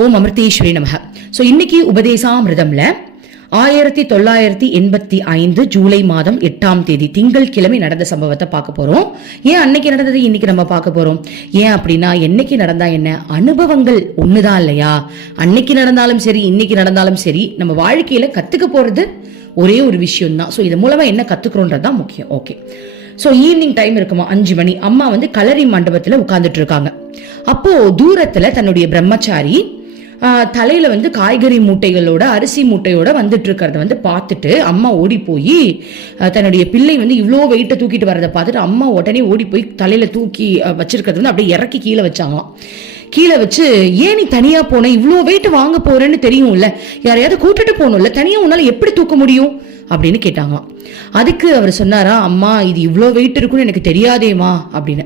ஓம் அமிர்தேஸ்வரி நமக. ஸோ இன்னைக்கு உபதேசாமிரதம்ல ஆயிரத்தி தொள்ளாயிரத்தி எண்பத்தி ஐந்து ஜூலை மாதம் எட்டாம் தேதி திங்கள் கிழமை நடந்த சம்பவத்தை பார்க்க போறோம். ஏன் அன்னைக்கு நடந்தது இன்னைக்கு நம்ம பார்க்க போறோம்? ஏன் அப்படின்னா என்னைக்கு நடந்தா என்ன? அனுபவங்கள் ஒண்ணுதான் இல்லையா? அன்னைக்கு நடந்தாலும் சரி இன்னைக்கு நடந்தாலும் சரி நம்ம வாழ்க்கையில கத்துக்க போறது ஒரே ஒரு விஷயம் தான் ஸோ இது மூலமா என்ன கத்துக்கிறோன்றது தான் முக்கியம். ஓகே ஸோ ஈவினிங் டைம் இருக்குமா? அஞ்சு மணி. அம்மா வந்து கலரி மண்டபத்தில் உட்காந்துட்டு இருக்காங்க. அப்போ தூரத்துல தன்னுடைய பிரம்மச்சாரி தலையில் வந்து காய்கறி மூட்டைகளோட அரிசி மூட்டையோட வந்துட்டு இருக்கிறத வந்து பார்த்துட்டு அம்மா ஓடி போய் தன்னுடைய பிள்ளை வந்து இவ்வளோ வெயிட்டை தூக்கிட்டு வரதை பார்த்துட்டு அம்மா உடனே ஓடி போய் தலையில் தூக்கி வச்சிருக்கிறது வந்து அப்படியே இறக்கி கீழே வச்சாங்களாம். கீழே வச்சு ஏன் நீ தனியா போன? இவ்வளோ வெயிட் வாங்க போறேன்னு தெரியும்ல. யாரையாவது கூட்டிட்டு போகணும்ல. தனியா உன்னால எப்படி தூக்க முடியும்? அப்படின்னு கேட்டாங்களாம் அதுக்கு அவர் சொன்னாரா அம்மா இது இவ்வளோ வெயிட் இருக்குன்னு எனக்கு தெரியாதேம்மா அப்படின்னு.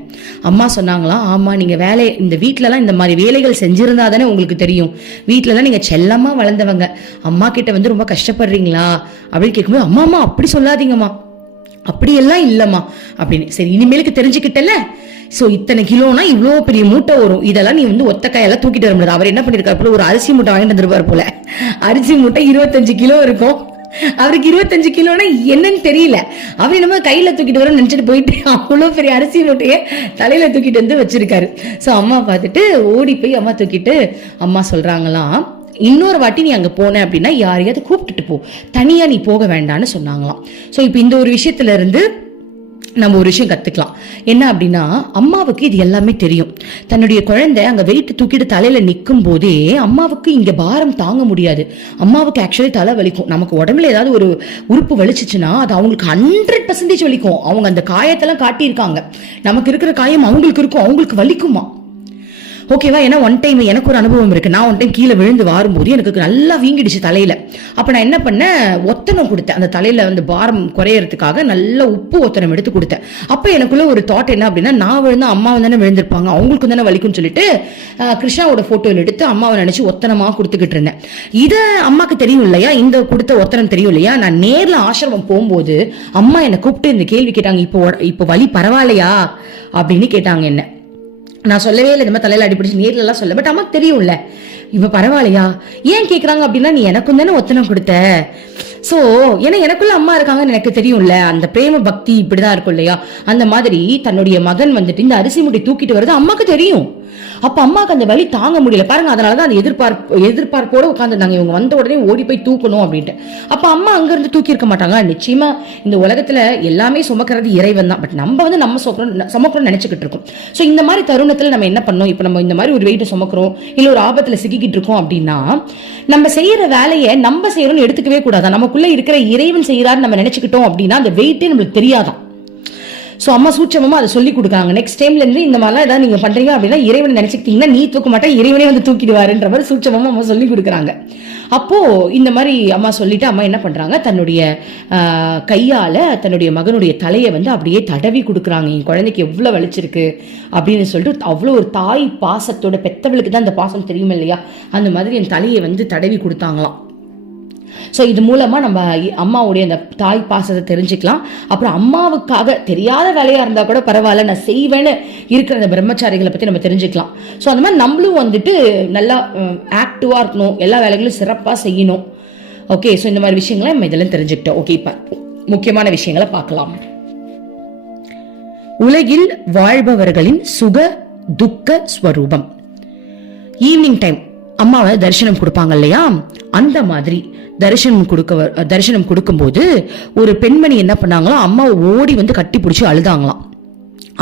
அம்மா சொன்னாங்களாம் ஆமா நீங்க வேலை இந்த வீட்டிலலாம் இந்த மாதிரி வேலைகள் செஞ்சிருந்தா தானே உங்களுக்கு தெரியும். வீட்டிலலாம் நீங்க செல்லமா வளர்ந்தவங்க. அம்மா கிட்ட வந்து ரொம்ப கஷ்டப்படுறீங்களா? அப்படின்னு கேட்கும்போது அம்மா அம்மா அப்படி சொல்லாதீங்கம்மா. அப்படியெல்லாம் இல்லைம்மா அப்படின்னு. சரி இனிமேலுக்கு தெரிஞ்சுக்கிட்டல ஸோ இத்தனை கிலோனா இவ்வளோ பெரிய மூட்டை வரும். இதெல்லாம் நீ வந்து ஒத்த கையெல்லாம் தூக்கிட்டு வர முடியாது. அவர் என்ன பண்ணிருக்காரு போல ஒரு அரிசி மூட்டை வாங்கிட்டு வந்துருப்பார் போல. அரிசி மூட்டை இருபத்தஞ்சு கிலோ இருக்கும். அவருக்கு இருபத்தஞ்சு கிலோனா என்னன்னு தெரியல. அவர் நம்ம கையில தூக்கிட்டு வர நினைச்சிட்டு போயிட்டு அவ்வளோ பெரிய அரிசி மூட்டையை தலையில தூக்கிட்டு வந்து வச்சிருக்காரு. சோ அம்மா பார்த்துட்டு ஓடி போய் அம்மா தூக்கிட்டு அம்மா சொல்றாங்களாம் இன்னொரு வாட்டி நீ அங்க போன அப்படின்னா யாரையாவது கூப்பிட்டுட்டு போ. தனியா நீ போக வேண்டாம்னு சொன்னாங்களாம். சோ இப்போ இந்த ஒரு விஷயத்துல இருந்து நம்ம ஒரு விஷயம் கற்றுக்கலாம் என்ன அப்படின்னா அம்மாவுக்கு இது எல்லாமே தெரியும். தன்னுடைய குழந்தை அங்கே வெயிட் தூக்கிட்டு தலையில் நிற்கும் போதே அம்மாவுக்கு இங்கே பாரம் தாங்க முடியாது. அம்மாவுக்கு ஆக்சுவலி தலை வலிக்கும். நமக்கு உடம்புல ஏதாவது ஒரு உறுப்பு வலிச்சிச்சுன்னா அது அவங்களுக்கு ஹண்ட்ரட் பர்சன்டேஜ் வலிக்கும். அவங்க அந்த காயத்தெல்லாம் காட்டியிருக்காங்க. நமக்கு இருக்கிற காயம் அவங்களுக்கு இருக்கும். அவங்களுக்கு வலிக்குமா? ஓகேவா ஏன்னா ஒன் டைம் எனக்கு ஒரு அனுபவம் இருக்கு. நான் ஒன் டைம் கீழே விழுந்து வாரும்போது எனக்கு நல்லா வீங்கிடுச்சு தலையில. அப்ப நான் என்ன பண்ணேன்? ஒத்தனம் கொடுத்தேன். அந்த தலையில வந்து பாரம் குறையறதுக்காக நல்ல உப்பு ஒத்தனம் எடுத்து கொடுத்தேன். அப்ப எனக்குள்ள ஒரு தாட் என்ன அப்படின்னா நான் விழுந்தா அம்மாவும் தானே விழுந்திருப்பாங்க. அவங்களுக்கு தானே வலிக்கும்னு சொல்லிட்டு கிருஷ்ணாவோட ஃபோட்டோவில் எடுத்து அம்மாவை நினைச்சு ஒத்தனமா கொடுத்துக்கிட்டு இருந்தேன். இதை அம்மாக்கு தெரியும் இல்லையா? இந்த கொடுத்த ஒத்தனம் தெரியும் இல்லையா? நான் நேர்ல ஆசிரமம் போகும்போது அம்மா என்னை கூப்பிட்டு இந்த கேள்வி கேட்டாங்க இப்போ உட- இப்போ வலி பரவாயில்லையா? அப்படின்னு கேட்டாங்க என்ன. நான் சொல்லவே இல்லை இந்த மாதிரி தலையில அடிபிடிச்சு நேர்ல எல்லாம் சொல்ல பட் அம்மாக்கு தெரியும்ல. இவ பரவாயில்லையா? ஏன் கேக்குறாங்க அப்படின்னா நீ எனக்கும் தானே ஒத்தனம் கொடுத்த? சோ ஏன்னா எனக்குள்ள அம்மா இருக்காங்கன்னு எனக்கு தெரியும்ல அந்த பிரேம பக்தி இப்படிதான் இருக்கும் இல்லையா? அந்த மாதிரி தன்னுடைய மகன் வந்துட்டு இந்த அரிசி முட்டை தூக்கிட்டு வருது அம்மாக்கு தெரியும். அப்ப அம்மாக்கு அந்த வழி தாங்க முடியல. பாருங்க அதனாலதான் அந்த எதிர்பார்ப்பு எதிர்பார்ப்போட உட்காந்துருந்தாங்க இவங்க வந்த உடனே ஓடி போய் தூக்கணும் அப்படின்ட்டு. அப்ப அம்மா அங்க இருந்து தூக்கி இருக்க மாட்டாங்க நிச்சயமா இந்த உலகத்துல எல்லாமே சுமக்கிறது இறைவன் தான். பட் நம்ம வந்து நம்ம சுமக்கிறோம் சுமக்கணும்னு நினைச்சுக்கிட்டு இருக்கோம். சோ இந்த மாதிரி தருணத்துல நம்ம என்ன பண்ணோம் இப்ப நம்ம இந்த மாதிரி ஒரு வெயிட்டை சுமக்கிறோம் இல்ல ஒரு ஆபத்துல சிக்கிக்கிட்டு இருக்கோம் அப்படின்னா நம்ம செய்யற வேலையை நம்ம செய்யறோம்னு எடுத்துக்கவே கூடாது? நமக்குள்ள இருக்கிற இறைவன் செய்கிறான்னு நம்ம நினைச்சுக்கிட்டோம் அப்படின்னா அந்த வெயிட்டே நம்மளுக்கு தெரியாதான் ஸோ அம்மா சூட்சமமாக அதை சொல்லி கொடுக்காங்க நெக்ஸ்ட் டைம்ல இருந்து இந்த மாதிரிலாம் ஏதாவது நீங்க பண்றீங்க அப்படின்னா இறைவனை நினைச்சுக்கிட்டீங்கன்னா நீ தூக்க மாட்டா இறைவனே வந்து தூக்கிடுவாருன்ற மாதிரி சூட்சமமாக அம்மா சொல்லி கொடுக்குறாங்க. அப்போ இந்த மாதிரி அம்மா சொல்லிட்டு அம்மா என்ன பண்றாங்க? தன்னுடைய ஆஹ், கையால தன்னுடைய மகனுடைய தலையை வந்து அப்படியே தடவி கொடுக்குறாங்க. என் குழந்தைக்கு எவ்வளவு வலிச்சிருக்கு அப்படின்னு சொல்லிட்டு அவ்வளோ ஒரு தாய் பாசத்தோட பெத்தவளுக்கு தான் அந்த பாசம் தெரியும் இல்லையா அந்த மாதிரி என் தலையை வந்து தடவி கொடுத்தாங்களாம். ஸோ இது மூலமா நம்ம அம்மாவுடைய அந்த தாய் பாசத்தை தெரிஞ்சுக்கலாம். அப்புறம் அம்மாவுக்காக தெரியாத வேலையா இருந்தா கூட பரவாயில்ல நான் செய்வேன்னு இருக்கிற அந்த பிரம்மச்சாரிகளை பத்தி நம்ம தெரிஞ்சுக்கலாம். ஸோ அந்த மாதிரி நம்மளும் வந்துட்டு நல்லா ஆக்டிவா இருக்கணும். எல்லா வேலைகளும் சிறப்பா செய்யணும். ஓகே ஸோ இந்த மாதிரி விஷயங்களை நம்ம இதெல்லாம் தெரிஞ்சுக்கிட்டோம். ஓகே இப்போ முக்கியமான விஷயங்களை பார்க்கலாம். உலகில் வாழ்பவர்களின் சுக துக்க ஸ்வரூபம். ஈவினிங் டைம் அம்மாவை தரிசனம் கொடுப்பாங்க இல்லையா? அந்த மாதிரி தரிசனம் கொடுக்க தரிசனம் கொடுக்கும்போது ஒரு பெண்மணி என்ன பண்ணாங்களோ அம்மாவை ஓடி வந்து கட்டி பிடிச்சி அழுதாங்களாம்.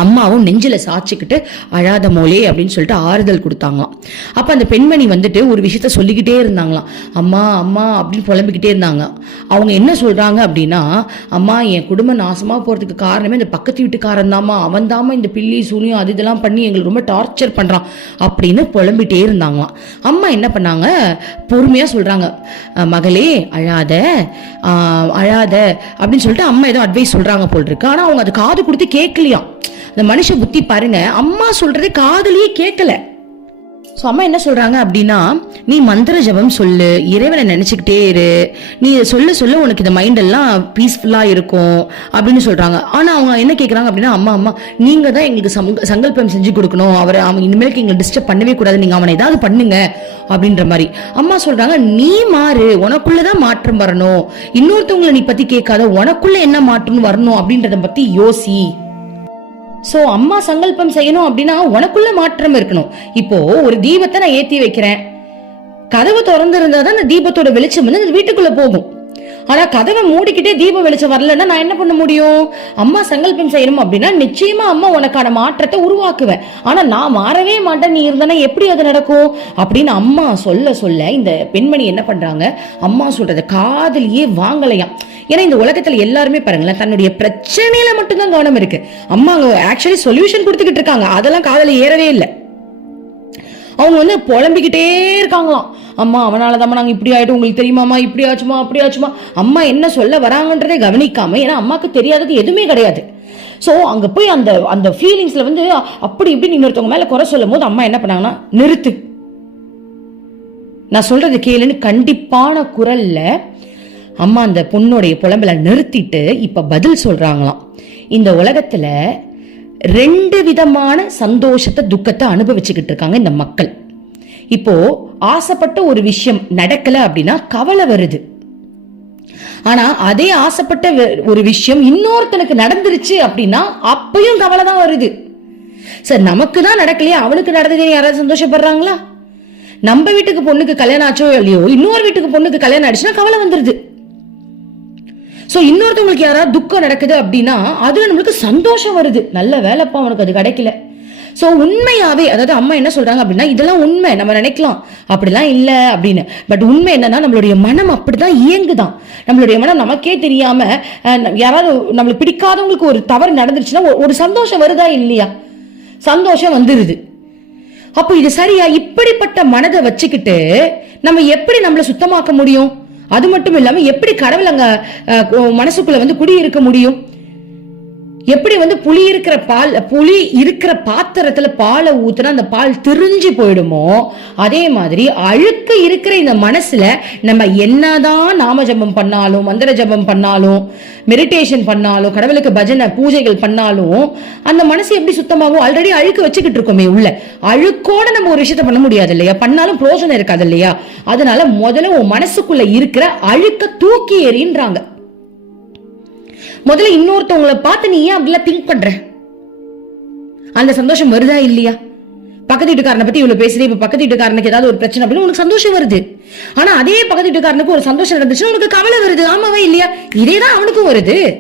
அம்மாவும் நெஞ்சில் சாச்சிக்கிட்டு அழாத மோலே அப்படின்னு சொல்லிட்டு ஆறுதல் கொடுத்தாங்களாம். அப்போ அந்த பெண்மணி வந்துட்டு ஒரு விஷயத்த சொல்லிக்கிட்டே இருந்தாங்களாம். அம்மா அம்மா அப்படின்னு புலம்பிக்கிட்டே இருந்தாங்க. அவங்க என்ன சொல்கிறாங்க அப்படின்னா அம்மா என் குடும்பம் நாசமாக போகிறதுக்கு காரணமே இந்த பக்கத்து வீட்டுக்காரன் தாம்மா. அவன் தாமா இந்த பில்லி சூனியம் அது இதெல்லாம் பண்ணி எங்களுக்கு ரொம்ப டார்ச்சர் பண்ணுறான் அப்படின்னு புலம்பிட்டே இருந்தாங்களாம். அம்மா என்ன பண்ணாங்க? பொறுமையாக சொல்கிறாங்க மகளே அழாத அழாத அப்படின்னு சொல்லிட்டு அம்மா ஏதோ அட்வைஸ் சொல்கிறாங்க போல் இருக்கு. ஆனால் அவங்க அது காது கொடுத்து கேட்கலையாம். இந்த மனுஷ புத்தி பாருங்க. அம்மா சொல்றதே காதலியே கேட்கல. ஸோ அம்மா என்ன சொல்கிறாங்க அப்படின்னா நீ மந்திர ஜபம் சொல்லு இறைவனை நினச்சிக்கிட்டே இரு. நீ இதை சொல்ல சொல்ல உனக்கு இந்த மைண்டெல்லாம் பீஸ்ஃபுல்லாக இருக்கும். அப்படின்னு சொல்கிறாங்க ஆனால் அவங்க என்ன கேட்குறாங்க அப்படின்னா அம்மா அம்மா நீங்கள் தான் எங்களுக்கு சங்க- சங்கல்பம் செஞ்சு கொடுக்கணும். அவரை அவன் இனிமேலுக்கு எங்களை டிஸ்டர்ப் பண்ணவே கூடாது. நீங்கள் அவனை ஏதாவது பண்ணுங்க. அப்படின்ற மாதிரி. அம்மா சொல்கிறாங்க நீ மாறு. உனக்குள்ளே தான் மாற்றம் வரணும். இன்னொருத்தவங்களை நீ பற்றி கேட்காத. உனக்குள்ளே என்ன மாற்றம் வரணும். அப்படின்றத பற்றி யோசி. ஸோ அம்மா சங்கல்பம் செய்யணும் அப்படின்னா உனக்குள்ள மாற்றம் இருக்கணும். இப்போ ஒரு தீபத்தை நான் ஏற்றி வைக்கிறேன். கதவு திறந்துருந்தா தான் அந்த தீபத்தோட வெளிச்சம் வந்து அந்த வீட்டுக்குள்ள போகும். ஆனா கதவை மூடிக்கிட்டே தீப வெளிச்சம் வரலன்னா நான் என்ன பண்ண முடியும்? அம்மா சங்கல்பம் செய்யணும் அப்படின்னா நிச்சயமா அம்மா உனக்கான மாற்றத்தை உருவாக்குவேன். ஆனா நான் மாறவே மாட்டேன். நீ இருந்தனா எப்படி அது நடக்கும்? அப்படின்னு அம்மா சொல்ல சொல்ல இந்த பெண்மணி என்ன பண்றாங்க? அம்மா சொல்றத காதலியே வாங்கலையாம். ஏன்னா இந்த உலகத்துல எல்லாருமே பாருங்களேன் தன்னுடைய பிரச்சனையில மட்டும்தான் கவனம் இருக்கு. அம்மா ஆக்சுவலி சொல்யூஷன் கொடுத்துக்கிட்டு இருக்காங்க. அதெல்லாம் காதல ஏறவே இல்லை. அவங்க வந்து புலம்பிக்கிட்டே இருக்காங்களாம். அம்மா அவனால தான் நாங்கள் இப்படி ஆகிட்டோம் உங்களுக்கு தெரியுமாம்மா? இப்படி ஆச்சுமா? அப்படி ஆச்சுமா? அம்மா என்ன சொல்ல வராங்கன்றதை கவனிக்காம ஏன்னா அம்மாவுக்கு தெரியாதது எதுவுமே கிடையாது. ஸோ அங்கே போய் அந்த அந்த ஃபீலிங்ஸில் வந்து அப்படி இப்படி இன்னொருத்தவங்க மேலே குறை சொல்லும் போது அம்மா என்ன பண்ணாங்கன்னா நிறுத்து. நான் சொல்றது கேளுன்னு கண்டிப்பான குரல்ல அம்மா அந்த பொண்ணுடைய புலம்பல நிறுத்திட்டு இப்ப பதில் சொல்றாங்களாம். இந்த உலகத்துல ரெண்டு விதமான சந்தோஷத்தை துக்கத்தை அனுபவிச்சுக்கிட்டு இருக்காங்க இந்த மக்கள். இப்போ ஆசைப்பட்ட ஒரு விஷயம் நடக்கல அப்படின்னா கவலை வருது. ஆனா அதே ஆசைப்பட்ட ஒரு விஷயம் இன்னொருத்தனுக்கு நடந்துருச்சு அப்படின்னா அப்பயும் கவலை தான் வருது. சார் நமக்கு தான் நடக்கலையா அவனுக்கு நடந்ததே யாராவது சந்தோஷப்படுறாங்களா? நம்ம வீட்டுக்கு பொண்ணுக்கு கல்யாணம் ஆச்சோ இல்லையோ இன்னொரு வீட்டுக்கு பொண்ணுக்கு கல்யாணம் ஆயிடுச்சுன்னா கவலை வந்துருது. ஸோ இன்னொருத்தவங்களுக்கு யாராவது துக்கம் நடக்குது அப்படின்னா அதில் நம்மளுக்கு சந்தோஷம் வருது. நல்ல வேலைப்பா அவனுக்கு அது கிடைக்கல. ஸோ உண்மையாவே அதாவது அம்மா என்ன சொல்றாங்க அப்படின்னா இதெல்லாம் உண்மை நம்ம நினைக்கலாம். அப்படிலாம் இல்லை அப்படின்னு. பட் உண்மை என்னன்னா நம்மளுடைய மனம் அப்படிதான் இயங்குதான். நம்மளுடைய மனம் நமக்கே தெரியாம யாராவது நம்மளுக்கு பிடிக்காதவங்களுக்கு ஒரு தவறு நடந்துருச்சுன்னா ஒரு- சந்தோஷம் வருதா இல்லையா? சந்தோஷம் வந்துருது. அப்போ இது சரியா? இப்படிப்பட்ட மனதை வச்சுக்கிட்டு நம்ம எப்படி நம்மளை சுத்தமாக்க முடியும்? அது மட்டும் இல்லாம எப்படி கடவுள் அங்க அஹ், மனசுக்குள்ள வந்து குடி இருக்க முடியும்? எப்படி வந்து புளி இருக்கிற பால் புளி இருக்கிற பாத்திரத்துல பாலை ஊத்துனா அந்த பால் திரிஞ்சு போயிடுமோ? அதே மாதிரி அழுக்கு இருக்கிற இந்த மனசுல நம்ம என்னதான் நாம ஜபம் பண்ணாலும் மந்திர ஜபம் பண்ணாலும் மெடிடேஷன் பண்ணாலும் கடவுளுக்கு பஜனை பூஜைகள் பண்ணாலும் அந்த மனசு எப்படி சுத்தமாகும் ஆல்ரெடி அழுக்கு வச்சுக்கிட்டு இருக்கோமே உள்ள. அழுக்கோட நம்ம ஒரு விஷயத்த பண்ண முடியாது இல்லையா? பண்ணாலும் பிரோஜனம் இருக்காது இல்லையா? அதனால முதல்ல உன் மனசுக்குள்ள இருக்கிற அழுக்க தூக்கி எறின்றாங்க. முதல்ல இன்னொருத்தவங்களை பார்த்து நீ ஏன் அப்படிலாம் திங்க் பண்ற? அந்த சந்தோஷம் வருதா இல்லையா? பக்கத்து வீட்டுக்காரனை பத்தி இவ்வளவு பேசுறேன் இப்ப பக்கத்து வீட்டுக்காரனுக்கு ஏதாவது ஒரு பிரச்சனை அப்படின்னு உனக்கு சந்தோஷம் வருது. ஆனா அதே பக்கத்து வீட்டுக்காரனுக்கு ஒரு சந்தோஷம் நடந்துச்சுன்னா உனக்கு கவலை வருது. ஆமாவா இல்லையா? இதேதான் அவனுக்கும் வருது.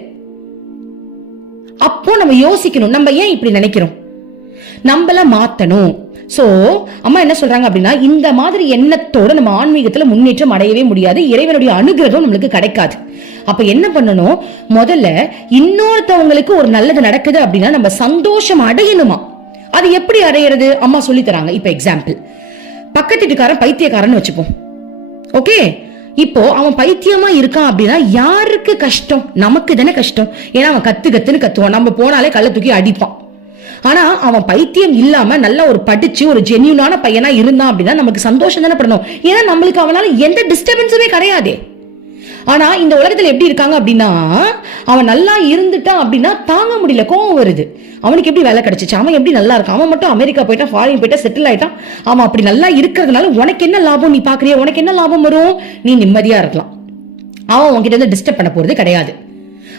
அப்போ நம்ம யோசிக்கணும் நம்ம ஏன் இப்படி நினைக்கிறோம்? நம்மள மாத்தணும். சோ அம்மா என்ன சொல்றாங்க அப்படின்னா இந்த மாதிரி எண்ணத்தோட நம்ம ஆன்மீகத்துல முன்னேற்றம் அடையவே முடியாது. இறைவனுடைய அனுகிரகம் நம்மளுக்கு கிடைக்காது. அப்ப என்ன பண்ணணும்? முதல்ல இன்னொருத்தவங்களுக்கு ஒரு நல்லது நடக்குது அப்படின்னா நம்ம சந்தோஷம் அடையணுமா? அது எப்படி அடையிறது? அம்மா சொல்லி தராங்க இப்ப எக்ஸாம்பிள் பக்கத்து வீட்டுக்காரன் பைத்தியக்காரன்னு வச்சுப்போம். ஓகே இப்போ அவன் பைத்தியமா இருக்கான் அப்படின்னா யாருக்கு கஷ்டம்? நமக்கு தானே கஷ்டம். ஏன்னா அவன் கத்து கத்துன்னு கத்துவான். நம்ம போனாலே கள்ள தூக்கி அடிப்பான். ஆனா அவன் பைத்தியம் இல்லாம நல்லா ஒரு படிச்சு ஒரு ஜென்யூனான பையனா இருந்தான் அப்படின்னா நமக்கு சந்தோஷம் தானே படணும். ஏன்னா நம்மளுக்கு அவனால எந்த டிஸ்டர்பன்ஸுமே கிடையாதே. ஆனா இந்த உலகத்துல எப்படி இருக்காங்க அப்படின்னா அவன் நல்லா இருந்துட்டான் அப்படின்னா தாங்க முடியல கோவம் வருது. அவனுக்கு எப்படி வேலை கிடைச்சிச்சு? அவன் எப்படி நல்லா இருக்கான்? அவன் மட்டும் அமெரிக்கா போயிட்டான் ஃபாரின் போயிட்டா செட்டில் ஆயிட்டான். அவன் அப்படி நல்லா இருக்கிறதுனால உனக்கு என்ன லாபம் நீ பாக்குறிய? உனக்கு என்ன லாபம் வரும்? நீ நிம்மதியா இருக்கலாம். அவன் உன்கிட்ட இருந்து டிஸ்டர்ப் பண்ண போறது கிடையாது.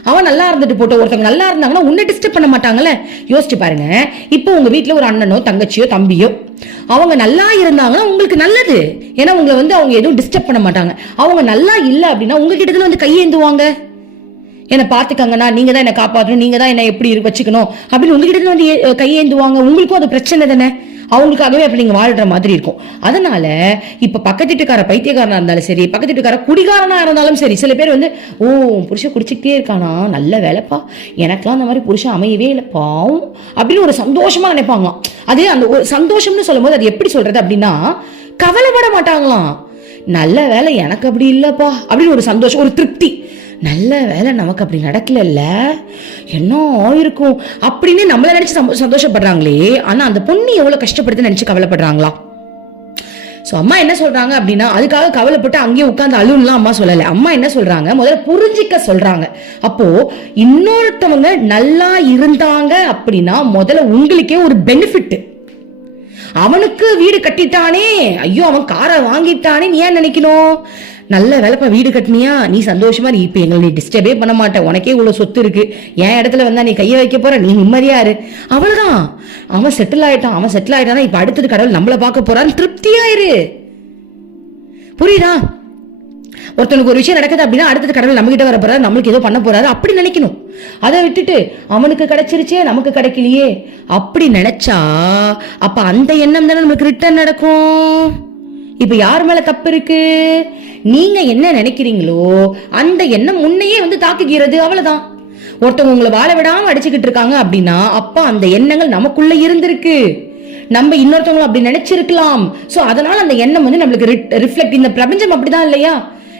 அவன் நல்லா இருந்துட்டு போட்டு ஒருத்தவங்க நல்லா இருந்தாங்கன்னா உன்னை டிஸ்டர்ப் பண்ண மாட்டாங்கல்ல? யோசிச்சு பாருங்க. இப்போ உங்க வீட்டில் ஒரு அண்ணனோ தங்கச்சியோ தம்பியோ அவங்க நல்லா இருந்தாங்கன்னா உங்களுக்கு நல்லது. ஏன்னா உங்களை வந்து அவங்க எதுவும் டிஸ்டர்ப் பண்ண மாட்டாங்க. அவங்க நல்லா இல்லை அப்படின்னா உங்ககிட்ட இருந்து வந்து கையேந்துவாங்க? என்னை பார்த்துக்கங்கண்ணா நீங்க தான் என்னை காப்பாற்றணும் நீங்க தான் என்னை எப்படி வச்சுக்கணும் அப்படின்னு உங்ககிட்ட இருந்து வந்து ஏ- கையேந்துவாங்க. உங்களுக்கும் அது பிரச்சனை தானே? அவங்களுக்காகவே அப்படி நீங்கள் வாழ்கிற மாதிரி இருக்கும். அதனால இப்போ பக்கத்து வீட்டுக்கார பைத்தியக்காரனா இருந்தாலும் சரி பக்கத்து வீட்டுக்கார குடிகாரனா இருந்தாலும் சரி சில பேர் வந்து ஓ புருஷன் குடிச்சிக்கிட்டே இருக்கானா? நல்ல வேலைப்பா. எனக்கெல்லாம் அந்த மாதிரி புருஷன் அமையவே இல்லை பாவம். அப்படின்னு ஒரு சந்தோஷமா நினைப்பாங்களாம். அது அந்த ஒரு சந்தோஷம்னு சொல்லும்போது அது எப்படி சொல்றது அப்படின்னா கவலைப்பட மாட்டாங்களாம். நல்ல வேலை எனக்கு அப்படி இல்லைப்பா. அப்படின்னு ஒரு சந்தோஷம் ஒரு திருப்தி. நல்ல வேலை நமக்கு அப்படி நடக்கலல்ல? என்ன ஆயிருக்கும்? அப்படின்னு நம்மள நினைச்சு சந்தோஷப்படுறாங்களே. ஆனா அந்த பொண்ணு எவ்வளவு கஷ்டப்படுதுன்னு நினைச்சு கவலைப்படுறாங்களா? ஸோ அம்மா என்ன சொல்றாங்க அப்படின்னா அதுக்காக கவலைப்பட்டு அங்கேயே உட்காந்து அழுலாம் அம்மா சொல்லலை. அம்மா என்ன சொல்றாங்க? முதல்ல புரிஞ்சிக்க சொல்றாங்க. அப்போ இன்னொருத்தவங்க நல்லா இருந்தாங்க அப்படின்னா முதல்ல உங்களுக்கே ஒரு பெனிஃபிட் அவனுக்கு வீடு கட்டிட்டானே. ஐயோ அவன் காரை வாங்கிட்டானே நீ ஏன் நினைக்கணும்? நல்ல வேலைப்பா வீடு கட்டினியா? நீ சந்தோஷமா நீ இப்போ எங்களை நீ டிஸ்டர்பே பண்ண மாட்டேன் உனக்கே இவ்வளோ சொத்து இருக்கு. என் இடத்துல வந்தா நீ கையை வைக்க போற? நீ நிம்மதியா இரு. அவ்வளவுதான். அவன் செட்டில் ஆயிட்டான். அவன் செட்டில் ஆயிட்டானா இப்போ அடுத்தது கடவுள் நம்மளை பார்க்க போறான்னு திருப்தியாயிரு புரியுதா? ஒருத்தனுக்கு ஒரு விஷயம் நடக்குது அப்படின்னா அடுத்தது கடவுள் நம்மகிட்ட வர போறாரு நம்மளுக்கு ஏதோ பண்ண போறாரு அப்படி நினைக்கணும். அதை விட்டுட்டு அவனுக்கு கிடைச்சிருச்சே நமக்கு கிடைக்கலையே. அப்படி நினைச்சா அப்ப அந்த எண்ணம் தானே நமக்கு ரிட்டர்ன் நடக்கும். இப்ப யார் மேல தப்பு இருக்கு? நீங்க என்ன நினைக்கிறீங்களோ அந்த எண்ணம் முன்னையே வந்து தாக்குகிறது அவ்வளவுதான். ஒருத்தவங்க உங்களை வாழ விடாம அடிச்சுக்கிட்டு இருக்காங்க அப்படின்னா அப்ப அந்த எண்ணங்கள் நமக்குள்ள இருந்திருக்கு. நம்ம இன்னொருத்தவங்களும் அப்படி நினைச்சிருக்கலாம். சோ அதனால அந்த எண்ணம் வந்து நம்மளுக்கு ரிஃப்ளெக்ட் இந்த பிரபஞ்சம் அப்படிதான் இல்லையா?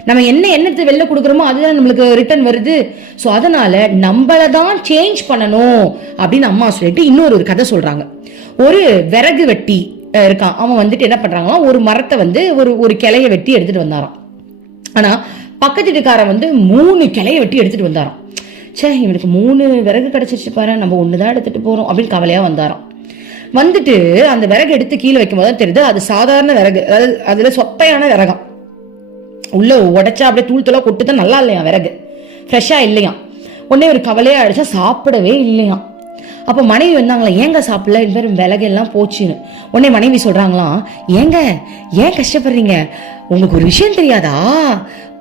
நம்ம என்ன எண்ணத்தை வெளில கொடுக்குறோமோ அதுதான் நம்மளுக்கு ரிட்டர்ன் வருது. ஸோ அதனால நம்மளை தான் சேஞ்ச் பண்ணணும் அப்படின்னு அம்மா சொல்லிட்டு இன்னொரு ஒரு கதை சொல்றாங்க. ஒரு விறகு வெட்டி இருக்கான். அவன் வந்துட்டு என்ன பண்ணுறாங்கன்னா ஒரு மரத்தை வந்து ஒரு ஒரு கிளைய வெட்டி எடுத்துட்டு வந்தாராம். ஆனா பக்கத்து வீட்டுக்காரன் வந்து மூணு கிளைய வெட்டி எடுத்துட்டு வந்தாராம். ச்சே இவனுக்கு மூணு விறகு கிடைச்சிருச்சு பாரு நம்ம ஒண்ணுதான் எடுத்துட்டு போறோம் அப்படின்னு கவலையா வந்தாராம். வந்துட்டு அந்த விறகு எடுத்து கீழே வைக்கும்போது தான் தெரியுது அது சாதாரண விறகு அதாவது அதுல சொத்தையான விறகம். உள்ள உடைச்சா அப்படியே தூள் தூளா கொட்டு தான் நல்லா இல்லையா விறகு. ஃப்ரெஷ்ஷா இல்லையா உடனே ஒரு கவலையா அடிச்சா சாப்பிடவே இல்லையாம். அப்போ மனைவி வந்தாங்களா ஏங்க சாப்பிடல? இந்த மாதிரி விலகெல்லாம் போச்சுன்னு. உடனே மனைவி சொல்றாங்களாம் ஏங்க ஏன் கஷ்டப்படுறீங்க? உங்களுக்கு ஒரு விஷயம் தெரியாதா?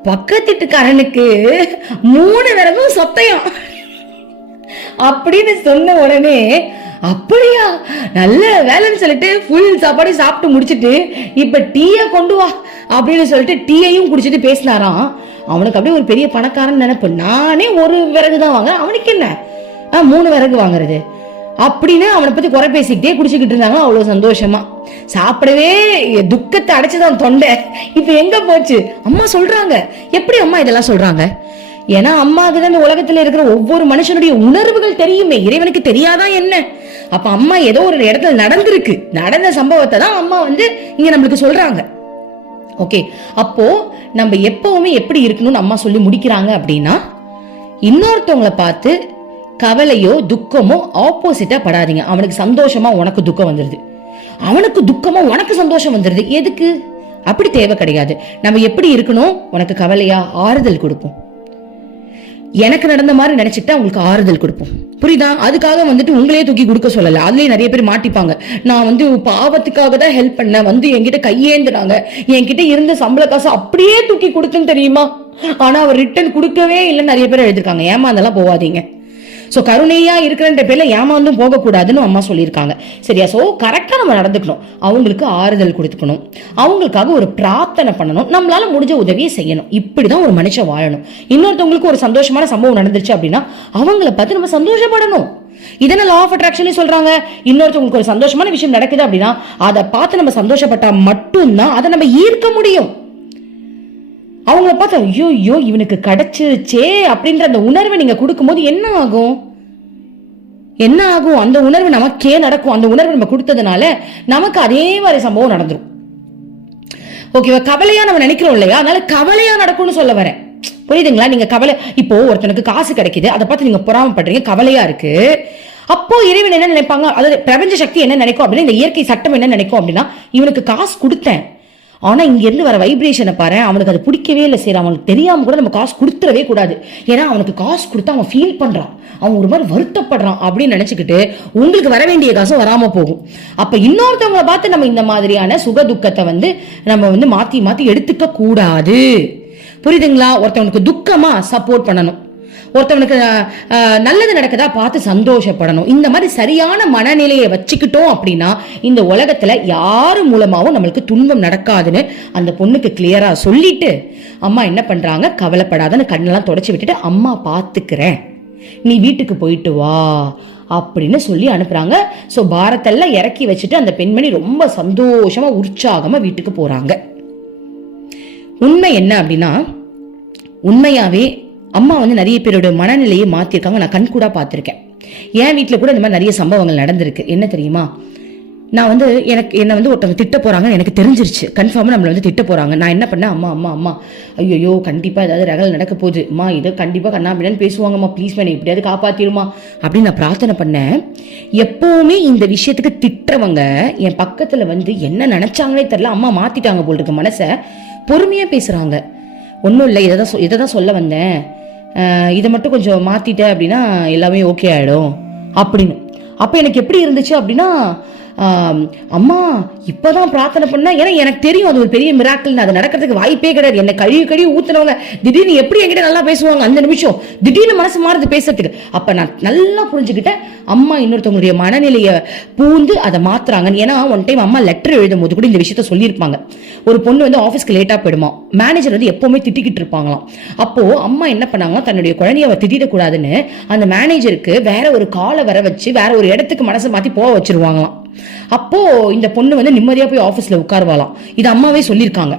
பக்கத்து வீட்டுக்காரனுக்கு மூணு விறகும் சொத்தையும். அப்படின்னு சொன்ன உடனே அப்படியா நல்ல வேலைன்னு சொல்லிட்டு ஃபுல் சாப்பாடு சாப்பிட்டு முடிச்சிட்டு இப்ப டீயை கொண்டு வா அப்படின்னு சொல்லிட்டு டீயையும் குடிச்சிட்டு பேசினாராம். அவனுக்கு அப்படியே ஒரு பெரிய பணக்காரன் நினைப்பு. நானே ஒரு விறகு தான் வாங்க அவனுக்கு என்ன? ஆ, மூணு விறகு வாங்குறது. அப்படின்னு அவனை பத்தி குறை பேசிக்கிட்டே குடிச்சுக்கிட்டு இருந்தாங்க அவ்வளவு சந்தோஷமா. சாப்பிடவே துக்கத்தை அடைச்சுதான் தொண்டை. இப்ப எங்க போச்சு? அம்மா சொல்றாங்க. எப்படி அம்மா இதெல்லாம் சொல்றாங்க? ஏன்னா அம்மாவுக்கு தான் இந்த உலகத்துல இருக்கிற ஒவ்வொரு மனுஷனுடைய உணர்வுகள் தெரியுமே. இறைவனுக்கு தெரியாதா என்ன? அப்ப அம்மா ஏதோ ஒரு இடத்துல நடந்திருக்கு. நடந்த சம்பவத்தை தான் அம்மா வந்து இங்க நம்மளுக்கு சொல்றாங்க. ஓகே. அப்போ நம்ம எப்பவுமே எப்படி இருக்கணும்னு அம்மா சொல்லி முடிக்கிறாங்க அப்படின்னா இன்னொருத்தவங்களை பார்த்து கவலையோ துக்கமோ ஆப்போசிட்டா படாதீங்க. அவனுக்கு சந்தோஷமா உனக்கு துக்கம் வந்துருது. அவனுக்கு துக்கமா உனக்கு சந்தோஷம் வந்துருது. எதுக்கு? அப்படி தேவை கிடையாது. நம்ம எப்படி இருக்கணும்? உனக்கு கவலையா? ஆறுதல் கொடுப்போம். எனக்கு நடந்த மாதிரி நினைச்சிட்டா அவங்களுக்கு ஆறுதல் கொடுப்போம். புரியுதா? அதுக்காக வந்துட்டு உங்களே தூக்கி கொடுக்க சொல்லல. அதுலயே நிறைய பேர் மாட்டிப்பாங்க. நான் வந்து பாவத்துக்காக தான் ஹெல்ப் பண்ணேன். வந்து என்கிட்ட கையேந்துனாங்க. என்கிட்ட இருந்த சம்பள காசு அப்படியே தூக்கி கொடுத்துன்னு தெரியுமா? ஆனா அவர் ரிட்டர்ன் கொடுக்கவே இல்லைன்னு நிறைய பேர் எழுதிருக்காங்க. ஏமாந்தெல்லாம் போகாதீங்க ஸோ கருணையா இருக்கிறன்ற பேர்ல ஏமாந்தும் போகக்கூடாதுன்னு அம்மா சொல்லியிருக்காங்க. சரியா? ஸோ கரெக்டாக நம்ம நடந்துக்கணும். அவங்களுக்கு ஆறுதல் கொடுத்துக்கணும். அவங்களுக்காக ஒரு பிரார்த்தனை பண்ணணும். நம்மளால முடிஞ்ச உதவியை செய்யணும். இப்படி தான் ஒரு மனுஷன் வாழணும். இன்னொருத்தவங்களுக்கு ஒரு சந்தோஷமான சம்பவம் நடந்துருச்சு அப்படின்னா அவங்கள பார்த்து நம்ம சந்தோஷப்படணும். இதனை லா ஆஃப் அட்ராக்ஷன் சொல்றாங்க. இன்னொருத்தவங்களுக்கு ஒரு சந்தோஷமான விஷயம் நடக்குது அப்படின்னா அதை பார்த்து நம்ம சந்தோஷப்பட்டா மட்டும்தான் அதை நம்ம ஈர்க்க முடியும். அவங்கள பார்த்து ஐயோ ஐயோ இவனுக்கு கிடைச்சிருச்சே அப்படின்ற அந்த உணர்வை நீங்க கொடுக்கும்போது என்ன ஆகும்? என்ன ஆகும்? அந்த உணர்வு நமக்கே நடக்கும். அந்த உணர்வு நம்ம கொடுத்ததுனால நமக்கு அதே மாதிரி சம்பவம் நடந்துடும் ஓகேவா? கவலையா நம்ம நினைக்கிறோம் இல்லையா? அதனால கவலையா நடக்கும்னு சொல்ல வரேன். புரியுதுங்களா? நீங்க கவலை இப்போ ஒருத்தனுக்கு காசு கிடைக்குது. அதை பார்த்து நீங்க பொறாமப்படுறீங்க. கவலையா இருக்கு. அப்போ இறைவன் என்ன நினைப்பாங்க? அதாவது பிரபஞ்ச சக்தி என்ன நினைக்கும் அப்படின்னா இந்த இயற்கை சட்டம் என்ன நினைக்கும் அப்படின்னா இவனுக்கு காசு கொடுத்தேன். ஆனால் இங்கேருந்து வர வைப்ரேஷனை பாரு அவனுக்கு அது பிடிக்கவே இல்லை சரி. அவனுக்கு தெரியாமல் கூட நம்ம காசு கொடுத்துடவே கூடாது. ஏன்னா அவனுக்கு காசு கொடுத்து அவன் ஃபீல் பண்றான். அவன் ஒரு மாதிரி வருத்தப்படுறான் அப்படின்னு நினச்சிக்கிட்டு உங்களுக்கு வர வேண்டிய காசும் வராமல் போகும். அப்போ இன்னொருத்தவங்களை பார்த்து நம்ம இந்த மாதிரியான சுக துக்கத்தை வந்து நம்ம வந்து மாற்றி மாற்றி எடுத்துக்க கூடாது புரியுதுங்களா? ஒருத்தவனுக்கு துக்கமா சப்போர்ட் பண்ணணும். ஒருத்தவனுக்கு நல்லது நடக்குதா பார்த்து சந்தோஷப்படணும். இந்த மாதிரி சரியான மனநிலையை வச்சுக்கிட்டோம் அப்படின்னா இந்த உலகத்தில் யார் மூலமாகவும் நம்மளுக்கு துன்பம் நடக்காதுன்னு அந்த பொண்ணுக்கு கிளியராக சொல்லிட்டு அம்மா என்ன பண்ணுறாங்க கவலைப்படாதன்னு கண்ணெல்லாம் தொடச்சி விட்டுட்டு அம்மா பார்த்துக்கிறேன் நீ வீட்டுக்கு போயிட்டு வா. அப்படின்னு சொல்லி அனுப்புறாங்க. ஸோ பாரத்தெல்லாம் இறக்கி வச்சுட்டு அந்த பெண்மணி ரொம்ப சந்தோஷமா உற்சாகமா வீட்டுக்கு போறாங்க. உண்மை என்ன அப்படின்னா உண்மையாவே அம்மா வந்து நிறைய பேரோட மனநிலையை மாற்றிருக்காங்க நான் கண்கூடாக பார்த்துருக்கேன். என் வீட்டில் கூட இந்த மாதிரி நிறைய சம்பவங்கள் நடந்திருக்கு. என்ன தெரியுமா? நான் வந்து எனக்கு என்னை வந்து ஒருத்தவங்க திட்ட போகிறாங்கன்னு எனக்கு தெரிஞ்சிருச்சு. கன்ஃபார்மாக நம்மளை வந்து திட்ட போகிறாங்க நான் என்ன பண்ணேன்? அம்மா அம்மா அம்மா. ஐயோ கண்டிப்பாக ஏதாவது ரகல் நடக்க போகுது. அம்மா இதை கண்டிப்பாக கண்ணாபின்னு பேசுவாங்கம்மா. ப்ளீஸ் மேனை எப்படியாவது காப்பாற்றிடுமா அப்படின்னு நான் பிரார்த்தனை பண்ணேன். எப்போவுமே இந்த விஷயத்துக்கு திட்டுறவங்க என் பக்கத்தில் வந்து என்ன நினச்சாங்கன்னே தெரில அம்மா மாற்றிட்டாங்க போல் இருக்கு மனசை. பொறுமையாக பேசுகிறாங்க ஒன்றும் இல்லை இதை தான் சொ- இதை தான் சொல்ல வந்தேன். இதை மட்டும் கொஞ்சம் மாற்றிட்டேன் அப்படின்னா எல்லாமே ஓகே ஆகிடும் அப்படின்னு. அப்போ எனக்கு எப்படி இருந்துச்சு அப்படின்னா அம்மா இப்போதான் பிரார்த்தனை பண்ணா ஏன்னா எனக்கு தெரியும் அது ஒரு பெரிய மிராக்கிள் அது நடக்கிறதுக்கு வாய்ப்பே கிடையாது. என்னை கழுவி கழுவி ஊத்துனவங்க திடீர்னு எப்படி என்கிட்ட நல்லா பேசுவாங்க அந்த நிமிஷம். திடீர்னு மனசு மாறுது பேசுறதுக்கு. அப்போ நான் நல்லா புரிஞ்சுக்கிட்டேன். அம்மா இன்னொருத்தவங்களுடைய மனநிலையை பூந்து அதை மாத்துறாங்கன்னு ஏன்னா ஒன் டைம் அம்மா லெட்டர் எழுதும் போது கூட இந்த விஷயத்த சொல்லியிருப்பாங்க. ஒரு பொண்ணு வந்து ஆஃபீஸ்க்கு லேட்டாக போயிடுமா. மேனேஜர் வந்து எப்போவுமே திட்டிக்கிட்டு இருப்பாங்களாம். அப்போ அம்மா என்ன பண்ணாங்க தன்னுடைய குழந்தைய அவ திட்டிடக்கூடாதுன்னு அந்த மேனேஜருக்கு வேற ஒரு காலை வர வச்சு வேற ஒரு இடத்துக்கு மனசை மாற்றி போக வச்சிருவாங்களாம். அப்போ இந்த பொண்ணு வந்து நிம்மதியா போய் ஆபீஸ்ல உட்காருவாளாம். இது அம்மாவே சொல்லியிருக்காங்க.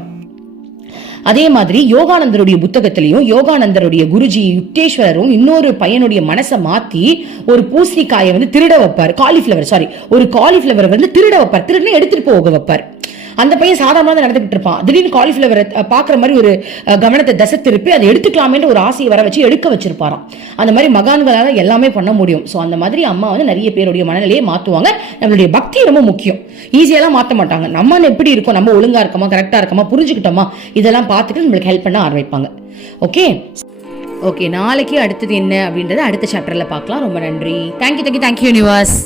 அதே மாதிரி யோகானந்தருடைய புத்தகத்திலையும் யோகானந்தருடைய குருஜி யுக்தேஸ்வரரும் இன்னொரு பையனுடைய மனசை மாத்தி ஒரு பூசணிக்காயை வந்து திருட வைப்பார். காலிஃபிளவர் சாரி ஒரு காலிஃபிளவர் வந்து திருட வைப்பார். திருடனே எடுத்துட்டு போக வைப்பார். அந்த பையன் சாதாரணமாக தான் நடந்துகிட்டு இருப்பான். திடீர்னு காலிஃபிளவரை பார்க்குற மாதிரி ஒரு கவனத்தை தசை திருப்பி அதை எடுத்துக்கலாமேன்ற ஒரு ஆசையை வர வச்சு எடுக்க வச்சிருப்பாராம். அந்த மாதிரி மகான்களால் எல்லாமே பண்ண முடியும். ஸோ அந்த மாதிரி அம்மா வந்து நிறைய பேருடைய மனநிலையை மாற்றுவாங்க நம்மளுடைய பக்தி ரொம்ப முக்கியம். ஈஸியெல்லாம் மாற்ற மாட்டாங்க. நம்ம எப்படி இருக்கோம்? நம்ம ஒழுங்காக இருக்கோமா? கரெக்டாக இருக்கோமா? புரிஞ்சுக்கிட்டோமா? இதெல்லாம் பார்த்துட்டு நம்மளுக்கு ஹெல்ப் பண்ண ஆரம்பிப்பாங்க. ஓகே ஓகே நாளைக்கு அடுத்தது என்ன அப்படின்றத அடுத்த சாப்டரில் பார்க்கலாம். ரொம்ப நன்றி. Thank you thank you thank you universe